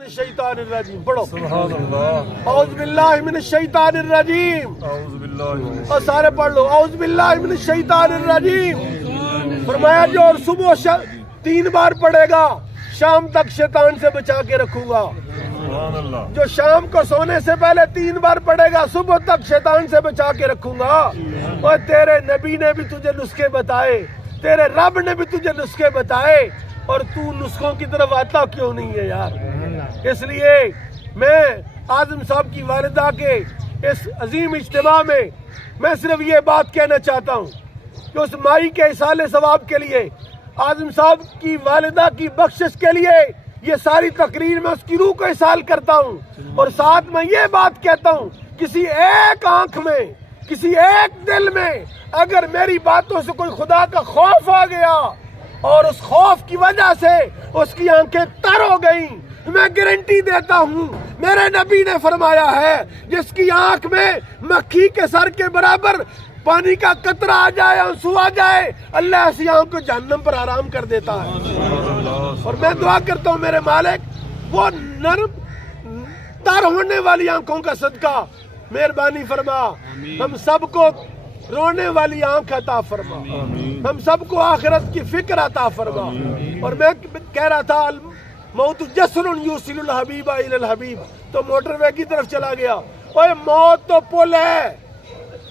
الشیطان الرجیم پڑھو سبحان اللہ اعوذ باللہ من الشیطان الرجیم اعوذ باللہ اور سارے پڑھ لو اعوذ باللہ من الشیطان الرجیم فرمایا جو اور صبح 3 بار پڑھے گا شام تک شیطان سے بچا کے رکھوں گا سبحان اللہ جو شام کو سونے سے پہلے 3 بار پڑھے گا صبح تک شیطان سے بچا کے رکھوں گا اور تیرے نبی نے بھی تجھے نسخے بتائے تیرے رب نے بھی تجھے نسخے بتائے اور تو نسخوں کی طرف آتا کیوں نہیں ہے یار اس لیے میں اعظم صاحب کی والدہ کے اس عظیم اجتماع میں صرف یہ بات کہنا چاہتا ہوں کہ اس مائی کے اصال ثواب کے لیے اعظم صاحب کی والدہ کی بخشش کے لیے یہ ساری تقریر میں اس کی روح کو اصال کرتا ہوں اور ساتھ میں یہ بات کہتا ہوں کسی ایک آنکھ میں کسی ایک دل میں اگر میری باتوں سے کوئی خدا کا خوف آ گیا اور اس خوف کی وجہ سے اس کی آنکھیں تر ہو گئیں میں گارنٹی دیتا ہوں میرے نبی نے فرمایا ہے جس کی آنکھ میں مکھی کے سر کے برابر پانی کا قطرہ آ جائے آنسو آ جائے اللہ ایسی آنکھ کو جہنم پر آرام کر دیتا ہے اور میں دعا کرتا ہوں میرے مالک وہ نرم تر ہونے والی آنکھوں کا صدقہ مہربانی فرما ہم سب کو رونے والی آنکھ عطا فرما ہم سب کو آخرت کی فکر عطا فرما اور میں کہہ رہا تھا موت جسر یوصل الحبیب الی الحبیب تو موٹر وے کی طرف چلا گیا اوے موت تو پل ہے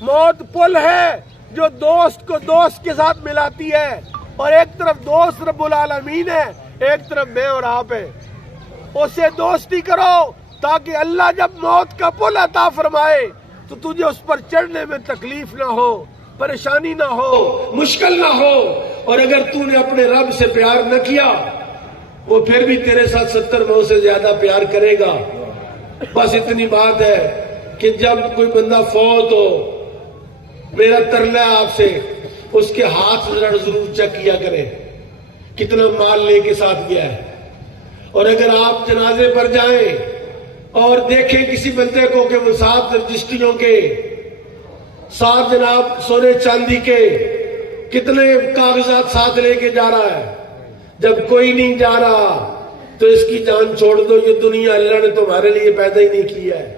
موت پل ہے جو دوست کو دوست کے ساتھ ملاتی ہے اور ایک طرف دوست رب العالمین ہے ایک طرف میں اور آپ ہے اسے دوستی کرو تاکہ اللہ جب موت کا پل عطا فرمائے تو تجھے اس پر چڑھنے میں تکلیف نہ ہو پریشانی نہ ہو مشکل نہ ہو اور اگر تو نے اپنے رب سے پیار نہ کیا وہ پھر بھی تیرے ساتھ 70 ماہ سے زیادہ پیار کرے گا بس اتنی بات ہے کہ جب کوئی بندہ فوت ہو میرا ترلا ہے آپ سے اس کے ہاتھ ضرور چیک کیا کرے کتنا مال لے کے ساتھ گیا ہے اور اگر آپ جنازے پر جائیں اور دیکھیں کسی بندے کو کہ وہ 7 رجسٹریوں کے 7 جناب سونے چاندی کے کتنے کاغذات ساتھ لے کے جا رہا ہے جب کوئی نہیں جا رہا تو اس کی جان چھوڑ دو یہ دنیا اللہ نے تمہارے لیے پیدا ہی نہیں کیا ہے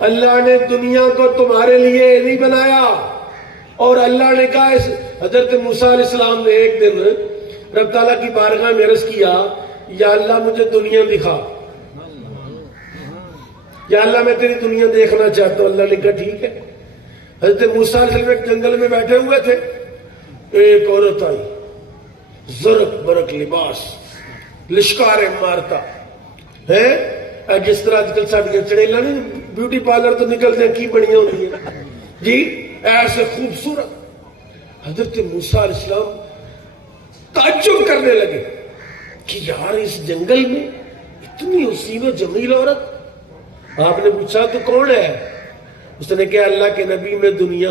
اللہ نے دنیا کو تمہارے لیے نہیں بنایا اور اللہ نے کہا اس حضرت موسیٰ علیہ السلام نے ایک دن رب تعالیٰ کی بارگاہ میں عرض کیا یا اللہ مجھے دنیا دکھا یا اللہ میں تیری دنیا دیکھنا چاہتا ہوں اللہ نے کہا ٹھیک ہے حضرت موسیٰ علیہ السلام ایک جنگل میں بیٹھے ہوئے تھے ایک عورت آئی زرق برق لباس لشکاریں مارتا ہے جس طرح آج کل ساڑھے چڑیلا نہیں بیوٹی پارلر تو نکلتے کی بڑھیا ہوتی ہے جی ایسے خوبصورت حضرت موسیٰ علیہ السلام تعجب کرنے لگے کہ یار اس جنگل میں اتنی حسین و جمیل عورت آپ نے پوچھا تو کون ہے اس نے کہا اللہ کے نبی میں دنیا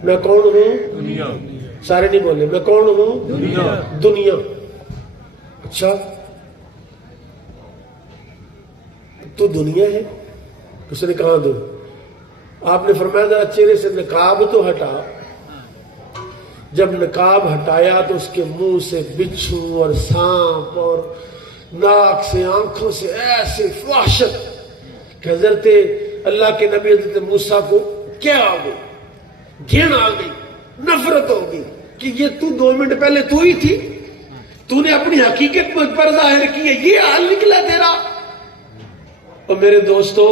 میں کون ہوں دنیا سارے نہیں بولے میں کون ہوں دنیا اچھا تو دنیا ہے اس نے کہا دو آپ نے فرمایا ذرا چہرے سے نقاب تو ہٹا جب نقاب ہٹایا تو اس کے منہ سے بچھو اور سانپ اور ناک سے آنکھوں سے ایسے فحشت کہ حضرت اللہ کے نبی حضرت موسیٰ کو کیا آ گئی گھن آ گئی نفرت ہوگی کہ یہ تو 2 منٹ پہلے تو ہی تھی تو نے اپنی حقیقت مجھ پر ظاہر کی ہے یہ حال نکلا تیرا اور میرے دوستو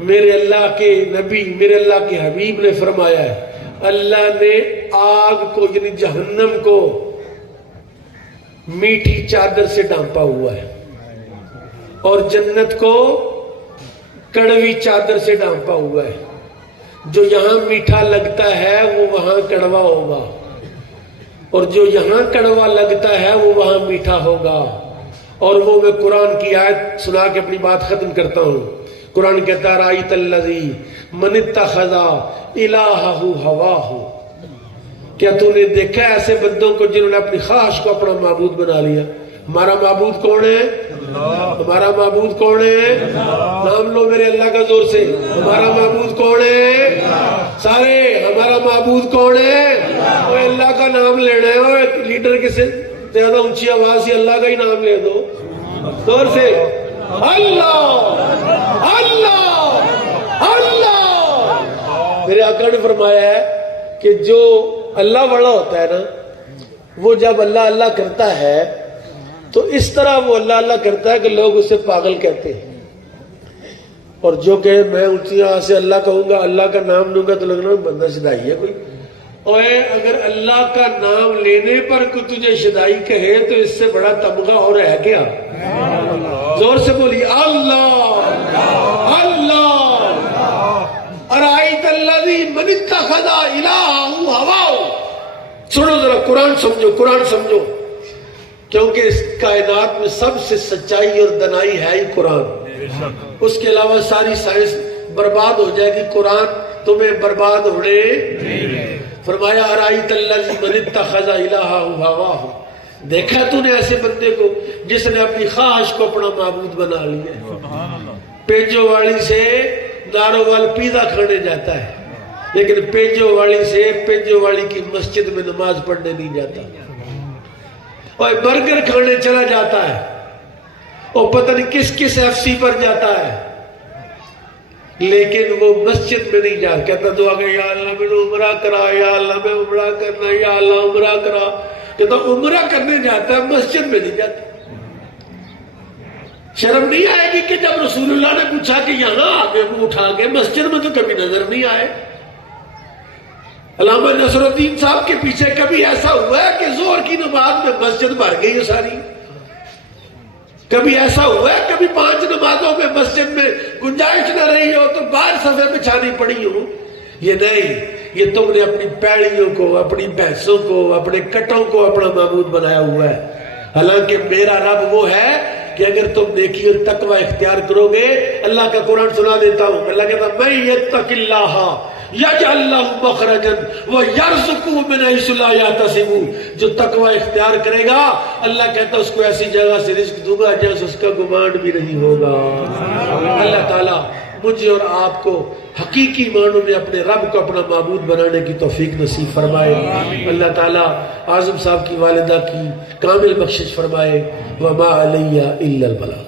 میرے اللہ کے نبی میرے اللہ کے حبیب نے فرمایا ہے اللہ نے آگ کو یعنی جہنم کو میٹھی چادر سے ڈھانپا ہوا ہے اور جنت کو کڑوی چادر سے ڈھانپا ہوا ہے جو یہاں میٹھا لگتا ہے وہ وہاں کڑوا ہوگا اور جو یہاں کڑوا لگتا ہے وہ وہاں میٹھا ہوگا اور وہ میں قرآن کی آیت سنا کے اپنی بات ختم کرتا ہوں قرآن کہتا ہے رأیت الذی من اتخذ الہہ ہواہ کیا تو نے دیکھا ایسے بندوں کو جنہوں نے اپنی خواہش کو اپنا معبود بنا لیا ہمارا معبود کون ہے ہمارا معبود کون ہے نام لو میرے اللہ کا زور سے ہمارا معبود کون ہے سارے ہمارا معبود کون ہے وہ اللہ کا نام لینا ہے اور لیڈر کے سے زیادہ اونچی آواز سے اللہ کا ہی نام لے دو زور سے اللہ اللہ اللہ. میرے آقا نے فرمایا ہے کہ جو اللہ والا ہوتا ہے نا وہ جب اللہ اللہ کرتا ہے تو اس طرح وہ اللہ اللہ کرتا ہے کہ لوگ اسے پاگل کہتے ہیں. اور جو کہ میں اونچی آواز سے اللہ کہوں گا, اللہ کا نام لوں گا تو لگنا بندہ شدائی ہے کوئی. اور اگر اللہ کا نام لینے پر کوئی تجھے شدائی کہے تو اس سے بڑا تمغہ اور ہے کیا؟ زور سے بولی اللہ اللہ. ارائیت الذی من اتخذ الہہ ہواہ. سنو ذرا قرآن سمجھو, قرآن سمجھو, کیونکہ اس کائنات میں سب سے سچائی اور دنائی ہے ہی قرآن. اس کے علاوہ ساری سائنس برباد ہو جائے گی, قرآن تمہیں برباد ہونے. فرمایا ارائیت الذی من اتخذ الہہ ہواہ. دیکھا تو نے ایسے بندے کو جس نے اپنی خواہش کو اپنا معبود بنا لیا. پیجو والی سے داروال پیزا کھانے جاتا ہے لیکن پیجو والی سے پیجو والی کی مسجد میں نماز پڑھنے نہیں جاتا. اور برگر کھانے چلا جاتا ہے اور پتہ نہیں کس کس ایف سی پر جاتا ہے لیکن وہ مسجد میں نہیں جا. کہتا دعا کہ یا اللہ میں عمرہ کرا, یا اللہ میں عمرہ کرنا, یا اللہ عمرہ کرا. کہتا عمرہ کرنے جاتا ہے مسجد میں نہیں جاتا. شرم نہیں آئے گی کہ جب رسول اللہ نے پوچھا کہ یہاں آگے وہ اٹھا کے مسجد میں تو کبھی نظر نہیں آئے. علامہ نصر الدین صاحب کے پیچھے کبھی ایسا ہوا ہے کہ ظہر کی نماز میں مسجد بھر گئی ہے ساری؟ کبھی ایسا ہوا ہے کبھی 5 نمازوں میں مسجد میں گنجائش نہ رہی ہو تو باہر صفحے بچھانی پڑی ہو؟ یہ نہیں, یہ تم نے اپنی پیڑیوں کو, اپنی بھینسوں کو, اپنے کٹوں کو اپنا معبود بنایا ہوا ہے. حالانکہ میرا رب وہ ہے کہ اگر تم نیکی اور تقوی اختیار کرو گے. اللہ کا قرآن سنا دیتا ہوں. اللہ کہتا ہے من یتق اللہ یجعل لہ مخرجا ویرزقہ من حیث لا یحتسب. جو تقوی اختیار کرے گا اللہ کہتا ہے اس کو ایسی جگہ سے رزق دوں گا جیسے اس کا گمان بھی نہیں ہوگا. اللہ تعالیٰ مجھے اور آپ کو حقیقی معنوں میں اپنے رب کو اپنا معبود بنانے کی توفیق نصیب فرمائے. اللہ تعالیٰ اعظم صاحب کی والدہ کی کامل بخشش فرمائے. وما علیہ الا البلاغ.